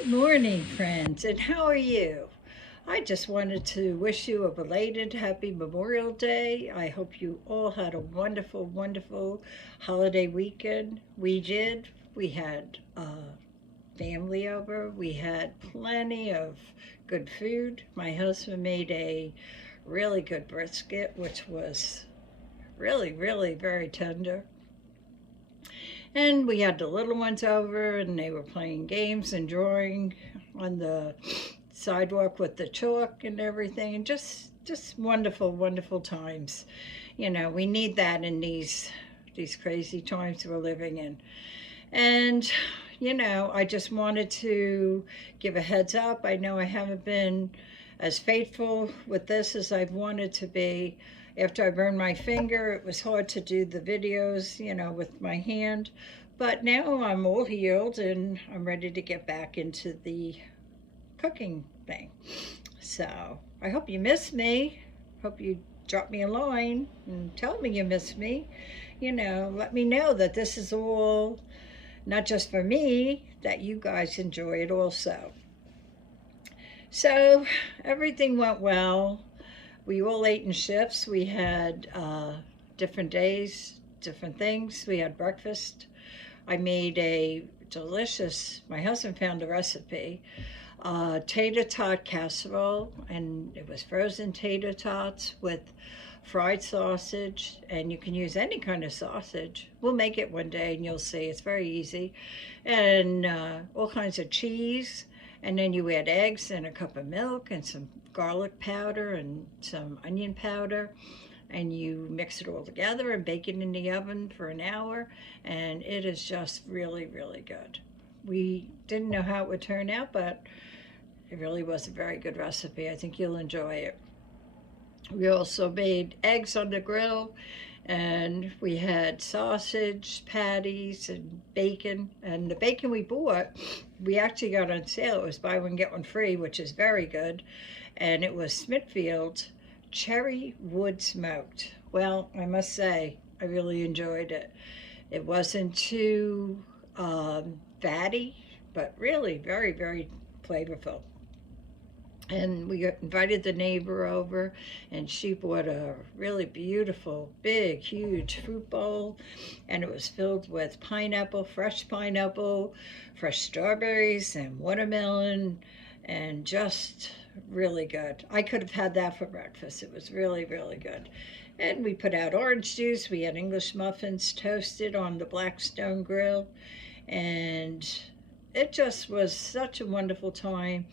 Good morning, friends, and how are you? I just wanted to wish you a belated happy Memorial Day. I hope you all had a wonderful, wonderful holiday weekend. We did. We had family over. We had plenty of good food. My husband made a really good brisket, which was really, really very tender. And we had the little ones over, and they were playing games and drawing on the sidewalk with the chalk and everything, and just wonderful, wonderful times. We need that in these crazy times we're living in. And I just wanted to give a heads up. I know I haven't been as faithful with this as I've wanted to be. After I burned my finger, it was hard to do the videos, with my hand. But now I'm all healed and I'm ready to get back into the cooking thing. So I hope you miss me. Hope you drop me a line and tell me you miss me. Let me know that this is all not just for me, that you guys enjoy it also. So everything went well. We all ate in shifts. We had different days, different things. We had breakfast. I made a delicious, my husband found a recipe, tater tot casserole, and it was frozen tater tots with fried sausage, and you can use any kind of sausage. We'll make it one day and you'll see it's very easy. And all kinds of cheese, and then you add eggs and a cup of milk and some garlic powder and some onion powder, and you mix it all together and bake it in the oven for an hour, and it is just really, really good. We didn't know how it would turn out, but it really was a very good recipe. I think you'll enjoy it. We also made eggs on the grill, and we had sausage patties and bacon. And the bacon we bought, we actually got on sale. It was buy one, get one free, which is very good. And it was Smithfield cherry wood smoked. Well, I must say, I really enjoyed it. It wasn't too fatty, but really very, very flavorful. And we invited the neighbor over, and she bought a really beautiful, big, huge fruit bowl, and it was filled with pineapple, fresh strawberries, and watermelon, and just really good. I could have had that for breakfast. It was really, really good. And we put out orange juice. We had English muffins toasted on the Blackstone grill, and it just was such a wonderful time.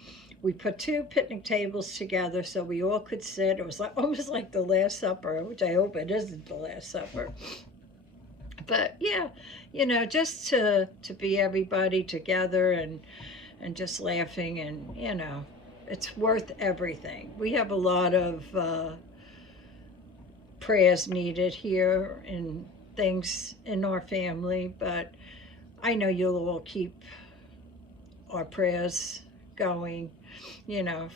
We put two picnic tables together so we all could sit. It was like almost like the Last Supper, which I hope it isn't the Last Supper. But yeah, just to be everybody together and just laughing, and it's worth everything. We have a lot of prayers needed here and things in our family, but I know you'll all keep our prayers going,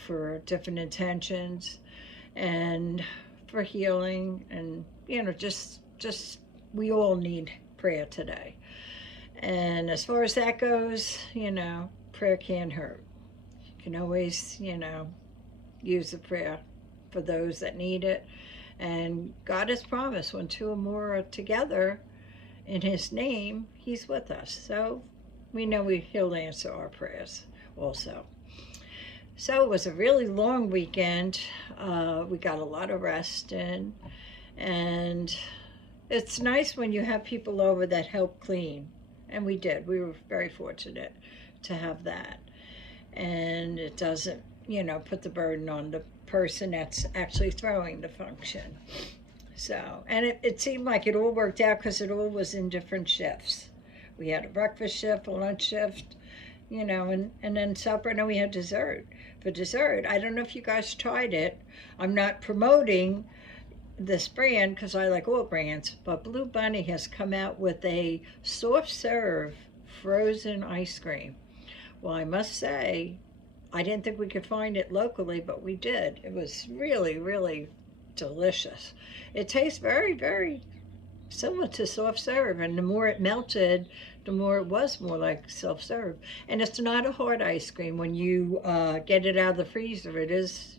for different intentions and for healing, and just we all need prayer today. And as far as that goes, prayer can't hurt. You can always, use the prayer for those that need it. And God has promised when two or more are together in His name, He's with us. So we know He'll answer our prayers also. So it was a really long weekend. We got a lot of rest in, and it's nice when you have people over that help clean, and we did. We were very fortunate to have that, and it doesn't, put the burden on the person that's actually throwing the function. So, and it seemed like it all worked out because it all was in different shifts. We had a breakfast shift, a lunch shift, and then supper, and then we had dessert. For dessert, I don't know if you guys tried it. I'm not promoting this brand because I like all brands, but Blue Bunny has come out with a soft serve frozen ice cream. Well, I must say, I didn't think we could find it locally, but we did. It was really, really delicious. It tastes very, very similar to soft serve, and the more it melted, the more it was more like self serve. And it's not a hard ice cream when you get it out of the freezer. It is,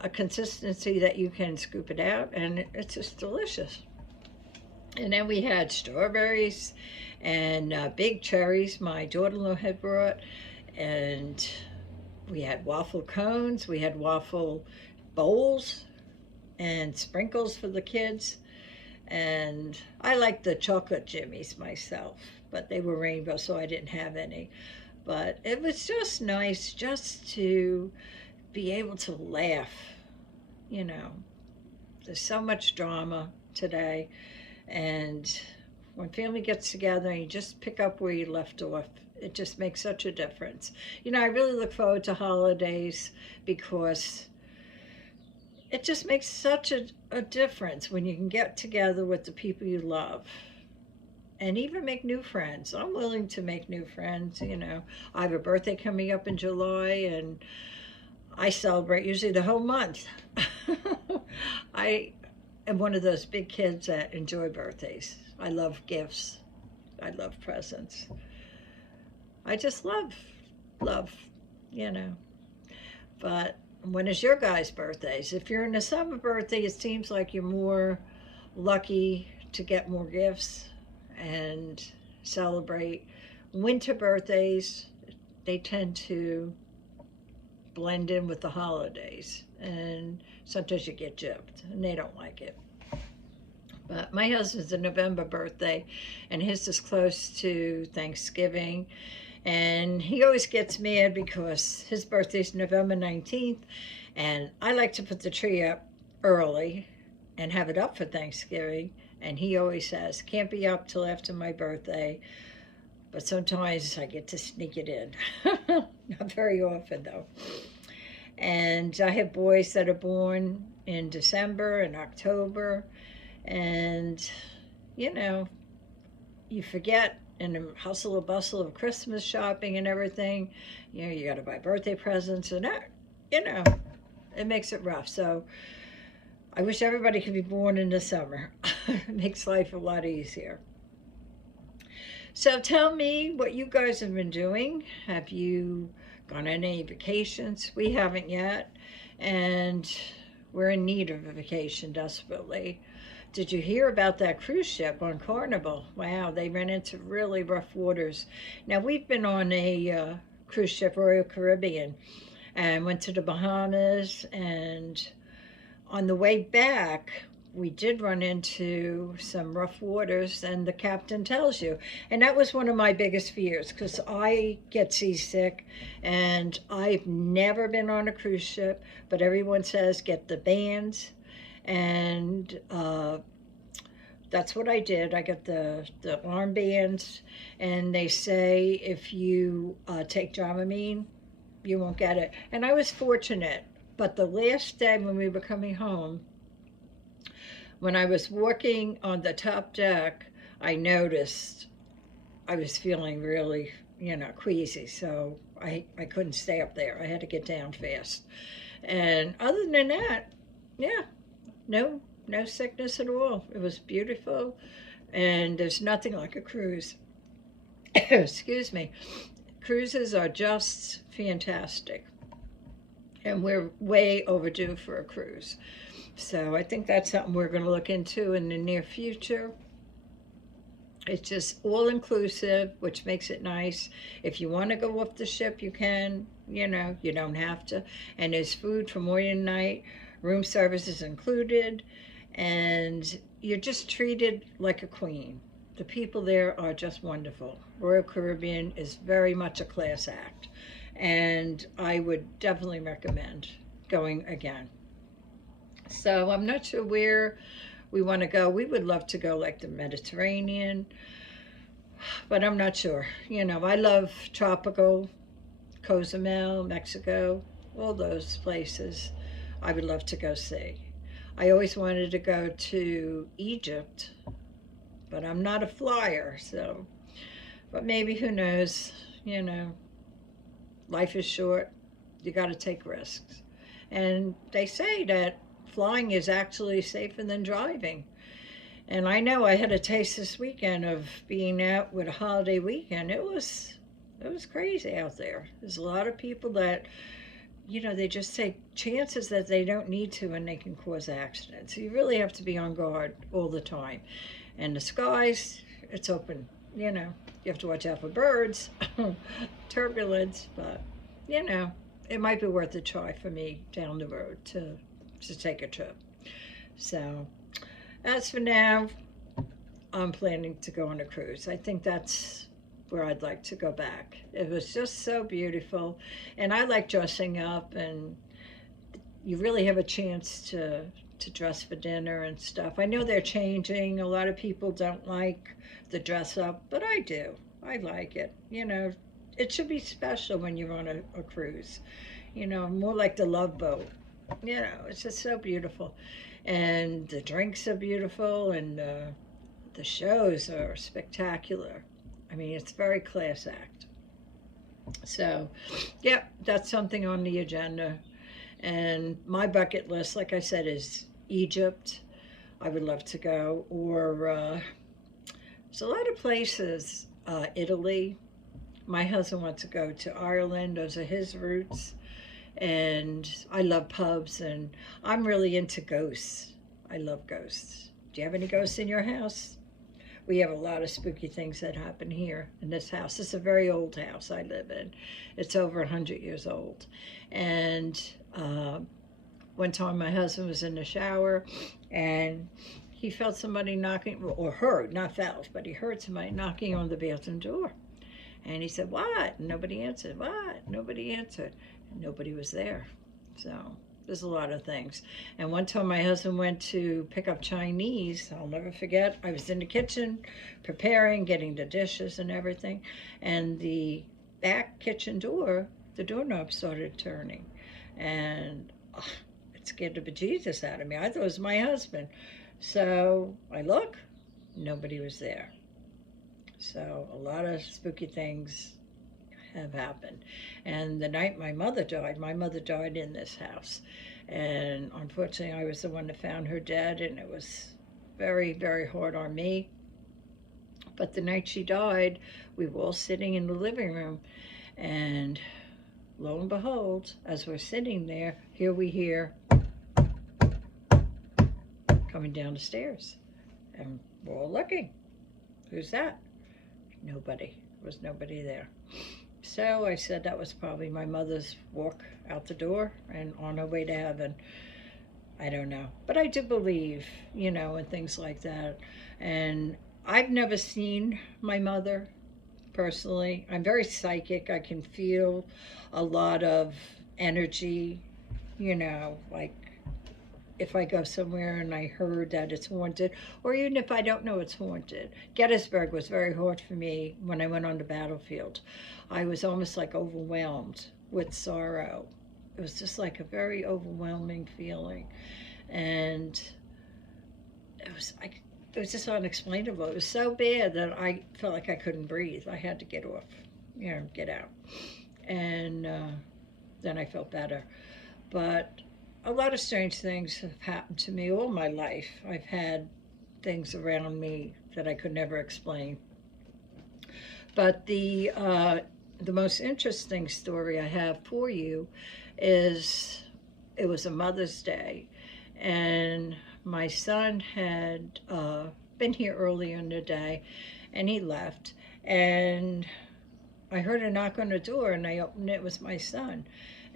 a consistency that you can scoop it out, and it's just delicious. And then we had strawberries and big cherries my daughter-in-law had brought, and we had waffle cones, we had waffle bowls and sprinkles for the kids. And I like the chocolate jimmies myself, but they were rainbow, so I didn't have any. But it was just nice just to be able to laugh. You know, there's so much drama today, and when family gets together and you just pick up where you left off, it just makes such a difference. I really look forward to holidays because it just makes such a difference when you can get together with the people you love and even make new friends. I'm willing to make new friends. I have a birthday coming up in July, and I celebrate usually the whole month. I am one of those big kids that enjoy birthdays. I love gifts. I love presents. I just love, you know. But when is your guys' birthdays? If you're in a summer birthday, it seems like you're more lucky to get more gifts and celebrate. Winter birthdays, they tend to blend in with the holidays, and sometimes you get gypped, and they don't like it. But my husband's a November birthday, and his is close to Thanksgiving. And he always gets mad because his birthday's November 19th, and I like to put the tree up early and have it up for Thanksgiving. And he always says, can't be up till after my birthday. But sometimes I get to sneak it in. Not very often, though. And I have boys that are born in December and October. And, you forget in the hustle and bustle of Christmas shopping and everything, you got to buy birthday presents, and that, it makes it rough. So I wish everybody could be born in the summer. It makes life a lot easier. So tell me what you guys have been doing. Have you gone on any vacations? We haven't yet, and we're in need of a vacation desperately. Did you hear about that cruise ship on Carnival? Wow, they ran into really rough waters. Now, we've been on a cruise ship, Royal Caribbean, and went to the Bahamas. And on the way back, we did run into some rough waters, and the captain tells you. And that was one of my biggest fears because I get seasick, and I've never been on a cruise ship, but everyone says get the bands. And that's what I did. I got the armbands, and they say if you take Dramamine, you won't get it. And I was fortunate, but the last day when we were coming home, when I was walking on the top deck, I noticed I was feeling really, queasy. So I couldn't stay up there. I had to get down fast. And other than that, yeah, no sickness at all. It was beautiful, and there's nothing like a cruise. Excuse me. Cruises are just fantastic, and we're way overdue for a cruise. So I think that's something we're going to look into in the near future. It's just all inclusive, which makes it nice. If you want to go off the ship, you can. You don't have to. And there's food for morning and night. Room service is included, and you're just treated like a queen. The people there are just wonderful. Royal Caribbean is very much a class act, and I would definitely recommend going again. So I'm not sure where we want to go. We would love to go like the Mediterranean, but I'm not sure. I love tropical, Cozumel, Mexico, all those places. I would love to go see. I always wanted to go to Egypt, but I'm not a flyer, so, but maybe, who knows, life is short. You got to take risks. And they say that flying is actually safer than driving. And I know I had a taste this weekend of being out with a holiday weekend. It was crazy out there. There's a lot of people that, they just take chances that they don't need to and they can cause accidents. So you really have to be on guard all the time. And the skies, it's open, You have to watch out for birds, turbulence, but, it might be worth a try for me down the road to take a trip. So, as for now, I'm planning to go on a cruise. I think that's where I'd like to go back. It was just so beautiful, and I like dressing up, and you really have a chance to dress for dinner and stuff. I know they're changing. A lot of people don't like the dress up, but I do. I like it. It should be special when you're on a cruise. More like the Love Boat. It's just so beautiful, and the drinks are beautiful, and the shows are spectacular. I mean, it's a very class act. So, yeah, that's something on the agenda. And my bucket list, like I said, is Egypt. I would love to go. Or there's a lot of places. Italy. My husband wants to go to Ireland. Those are his roots. And I love pubs, and I'm really into ghosts. I love ghosts. Do you have any ghosts in your house? We have a lot of spooky things that happen here in this house. It's a very old house I live in. It's over 100 years old. And one time my husband was in the shower and he felt somebody knocking, or heard, not felt, but he heard somebody knocking on the bathroom door. And he said, "What?" And nobody answered. "What?" Nobody answered. And nobody was there. So there's a lot of things. And one time my husband went to pick up Chinese. I'll never forget. I was in the kitchen preparing, getting the dishes and everything. And the back kitchen door, the doorknob started turning. And it scared the bejesus out of me. I thought it was my husband. So I look, nobody was there. So a lot of spooky things have happened. And the night my mother died in this house. And unfortunately, I was the one that found her dead, and it was very, very hard on me. But the night she died, we were all sitting in the living room, and lo and behold, as we're sitting there, here we hear coming down the stairs. And we're all looking. Who's that? Nobody. There was nobody there. So I said that was probably my mother's walk out the door and on her way to heaven. I don't know. But I do believe, in things like that. And I've never seen my mother personally. I'm very psychic. I can feel a lot of energy, like if I go somewhere and I heard that it's haunted, or even if I don't know it's haunted. Gettysburg was very hard for me when I went on the battlefield. I was almost like overwhelmed with sorrow. It was just like a very overwhelming feeling. And it was just unexplainable. It was so bad that I felt like I couldn't breathe. I had to get off, get out. And then I felt better. But a lot of strange things have happened to me all my life. I've had things around me that I could never explain. But the most interesting story I have for you is it was a Mother's Day, and my son had been here earlier in the day, and he left, and I heard a knock on the door, and I opened it. It was my son.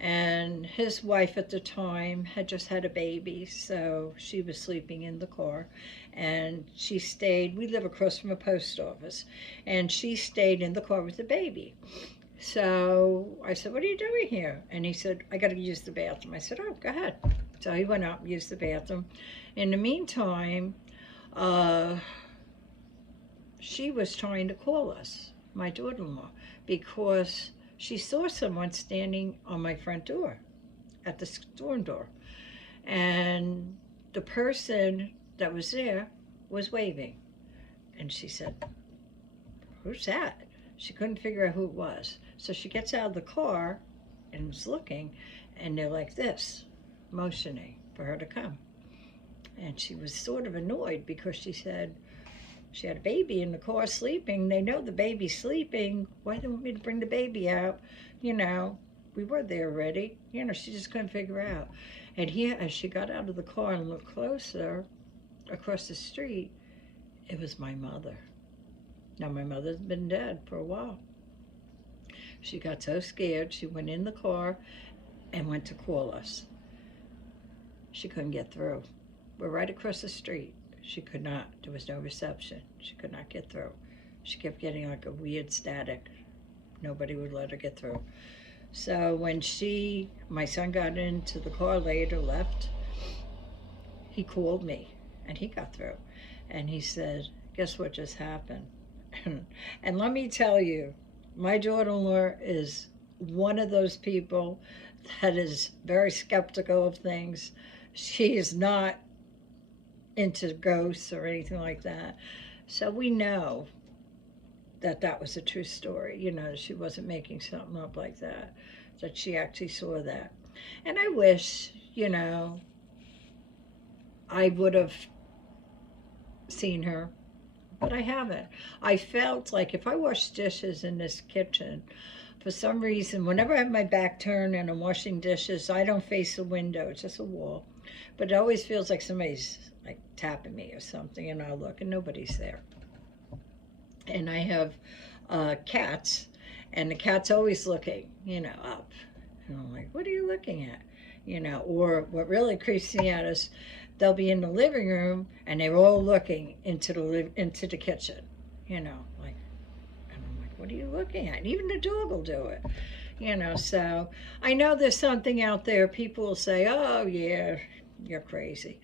And his wife at the time had just had a baby, so she was sleeping in the car. And she stayed, we live across from a post office, and she stayed in the car with the baby. So I said, "What are you doing here?" And he said, "I got to use the bathroom." I said, "Oh, go ahead." So he went out and used the bathroom. In the meantime, she was trying to call us, my daughter-in-law, because she saw someone standing on my front door, at the storm door. And the person that was there was waving. And she said, "Who's that?" She couldn't figure out who it was. So she gets out of the car and was looking, and they're like this, motioning for her to come. And she was sort of annoyed because she said she had a baby in the car sleeping. They know the baby's sleeping. Why do they want me to bring the baby out? You know, we were there already. You know, she just couldn't figure out. And here, as she got out of the car and looked closer across the street, it was my mother. Now, my mother's been dead for a while. She got so scared, she went in the car and went to call us. She couldn't get through. We're right across the street. She could not. There was no reception. She could not get through. She kept getting like a weird static. Nobody would let her get through. So when my son got into the car later, left, he called me and he got through. And he said, guess what just happened? And let me tell you, my daughter-in-law is one of those people that is very skeptical of things. She is not into ghosts or anything like that. So we know that that was a true story. You know, she wasn't making something up like that, that she actually saw that. And I wish, you know, I would have seen her, but I haven't. I felt like if I wash dishes in this kitchen, for some reason, whenever I have my back turned and I'm washing dishes, I don't face the window, it's just a wall. But it always feels like somebody's like tapping me or something, and I'll look and nobody's there. And I have cats, and the cat's always looking, you know, up. And I'm like, what are you looking at? You know, or what really creeps me out is they'll be in the living room and they're all looking into the kitchen, you know, like, and I'm like, what are you looking at? And even the dog will do it, you know. So I know there's something out there. People will say, oh yeah, you're crazy.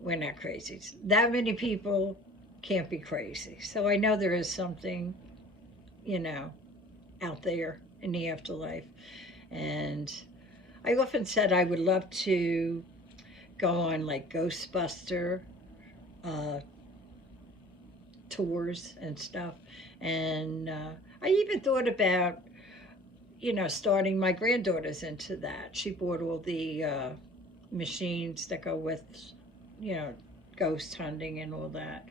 We're not crazy. That many people can't be crazy. So I know there is something, you know, out there in the afterlife. And I often said I would love to go on like Ghostbuster uh, tours and stuff. And I even thought about, you know, starting my granddaughters into that. She bought all the machines that go with, you know, ghost hunting and all that.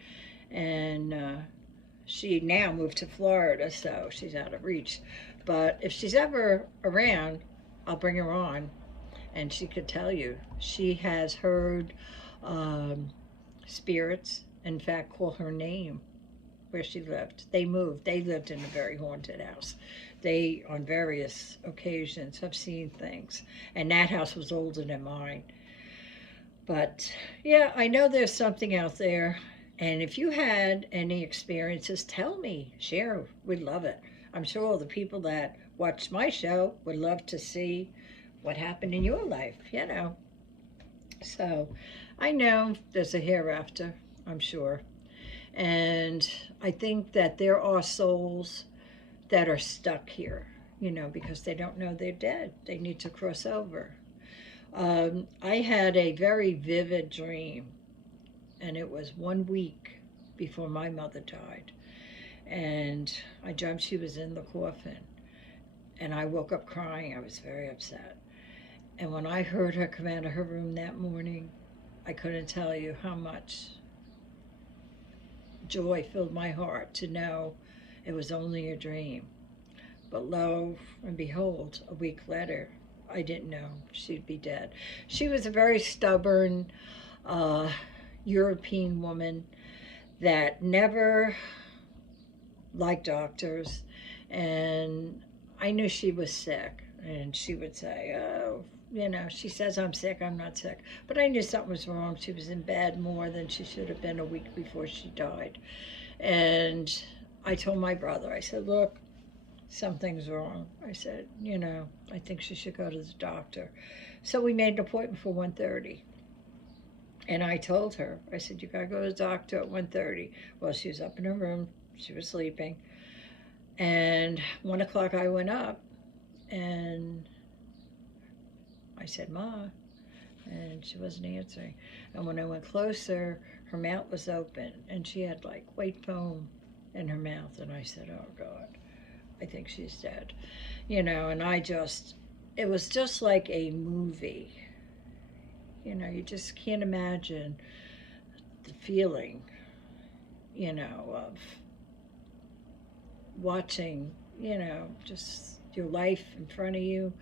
And she now moved to Florida, so she's out of reach. But if she's ever around, I'll bring her on, and she could tell you. She has heard spirits, in fact, call her name where she lived. They moved. They lived in a very haunted house. They, on various occasions, have seen things. And that house was older than mine. But yeah, I know there's something out there. And if you had any experiences, tell me, share. We'd love it. I'm sure all the people that watch my show would love to see what happened in your life, you know. So I know there's a hereafter, I'm sure. And I think that there are souls that are stuck here, you know, because they don't know they're dead. They need to cross over. I had a very vivid dream, and it was 1 week before my mother died. And I dreamt she was in the coffin. And I woke up crying. I was very upset. And when I heard her come out of her room that morning, I couldn't tell you how much joy filled my heart to know it was only a dream. But lo and behold, a week later, I didn't know she'd be dead. She was a very stubborn European woman that never liked doctors. And I knew she was sick. And she would say, oh, you know, she says I'm sick, I'm not sick. But I knew something was wrong. She was in bed more than she should have been a week before she died. And I told my brother, I said, look, something's wrong. I said, you know, I think she should go to the doctor. So we made an appointment for 1:30. And I told her, I said, you gotta go to the doctor at 1:30. Well, she was up in her room, she was sleeping. And 1 o'clock I went up and I said, Ma, and she wasn't answering. And when I went closer, her mouth was open and she had like white foam in her mouth. And I said, oh God, I think she's dead. You know, and it was just like a movie. You know, you just can't imagine the feeling, of watching, just your life in front of you,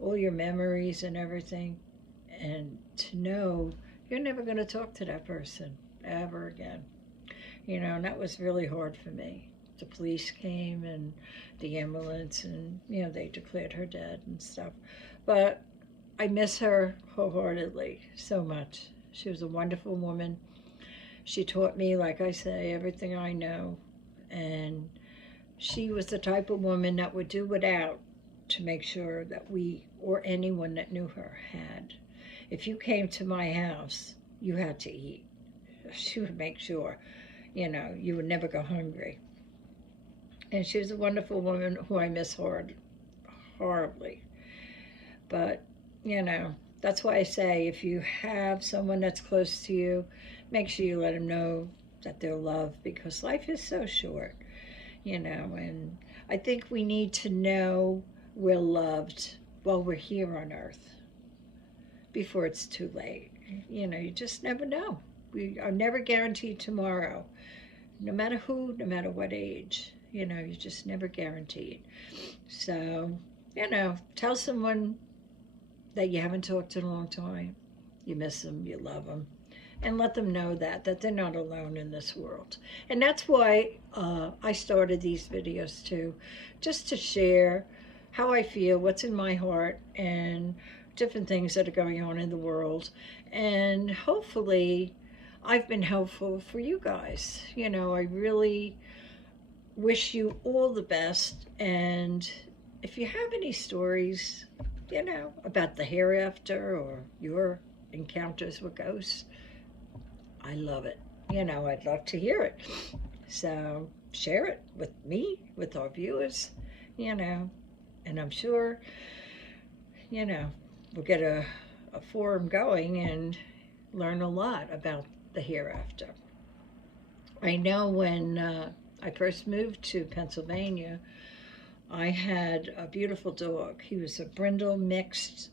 all your memories and everything, and to know you're never going to talk to that person ever again. And that was really hard for me. The police came and the ambulance, and, they declared her dead and stuff. But I miss her wholeheartedly so much. She was a wonderful woman. She taught me, like I say, everything I know. And she was the type of woman that would do without to make sure that we, or anyone that knew her, had. If you came to my house, you had to eat. She would make sure, you would never go hungry. And she was a wonderful woman who I miss horribly. But, that's why I say if you have someone that's close to you, make sure you let them know that they're loved, because life is so short, and I think we need to know we're loved while we're here on earth before it's too late. You just never know. We are never guaranteed tomorrow, no matter who, no matter what age. You're just never guaranteed. So, tell someone that you haven't talked in a long time. You miss them, you love them. And let them know that they're not alone in this world. And that's why I started these videos too, just to share how I feel, what's in my heart, and different things that are going on in the world. And hopefully I've been helpful for you guys. I really wish you all the best. And if you have any stories, about the hereafter or your encounters with ghosts, I love it. I'd love to hear it. So share it with me, with our viewers, and I'm sure, we'll get a forum going and learn a lot about the hereafter. I know when I first moved to Pennsylvania, I had a beautiful dog. He was a brindle mixed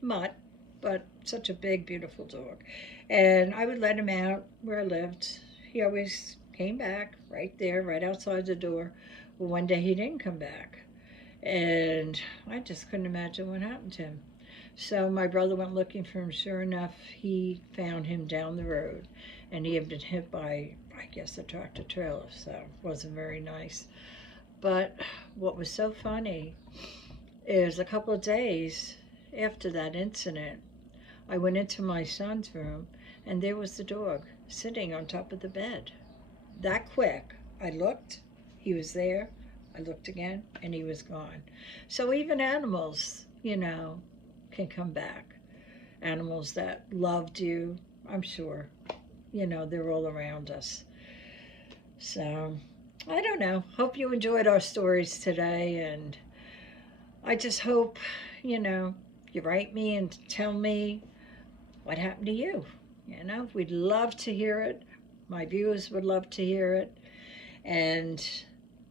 mutt, but such a big, beautiful dog. And I would let him out where I lived. He always came back right there, right outside the door. Well, one day he didn't come back. And I just couldn't imagine what happened to him. So my brother went looking for him. Sure enough, he found him down the road. And he had been hit by, I guess, a tractor trailer, so it wasn't very nice. But what was so funny is a couple of days after that incident, I went into my son's room, and there was the dog sitting on top of the bed. That quick, I looked, he was there, I looked again, and he was gone. So even animals, can come back. Animals that loved you, I'm sure, they're all around us. So I don't know. Hope you enjoyed our stories today, and I just hope, you write me and tell me what happened to you. We'd love to hear it. My viewers would love to hear it. And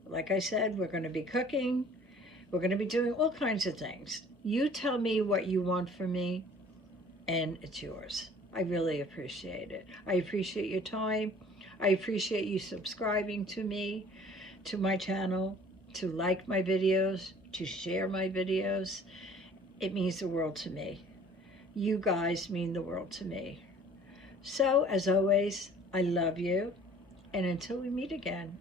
like I said, we're going to be cooking. We're going to be doing all kinds of things. You tell me what you want from me, and it's yours. I really appreciate it. I appreciate your time. I appreciate you subscribing to me, to my channel, to like my videos, to share my videos. It means the world to me. You guys mean the world to me. So, as always, I love you. And until we meet again,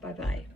bye-bye.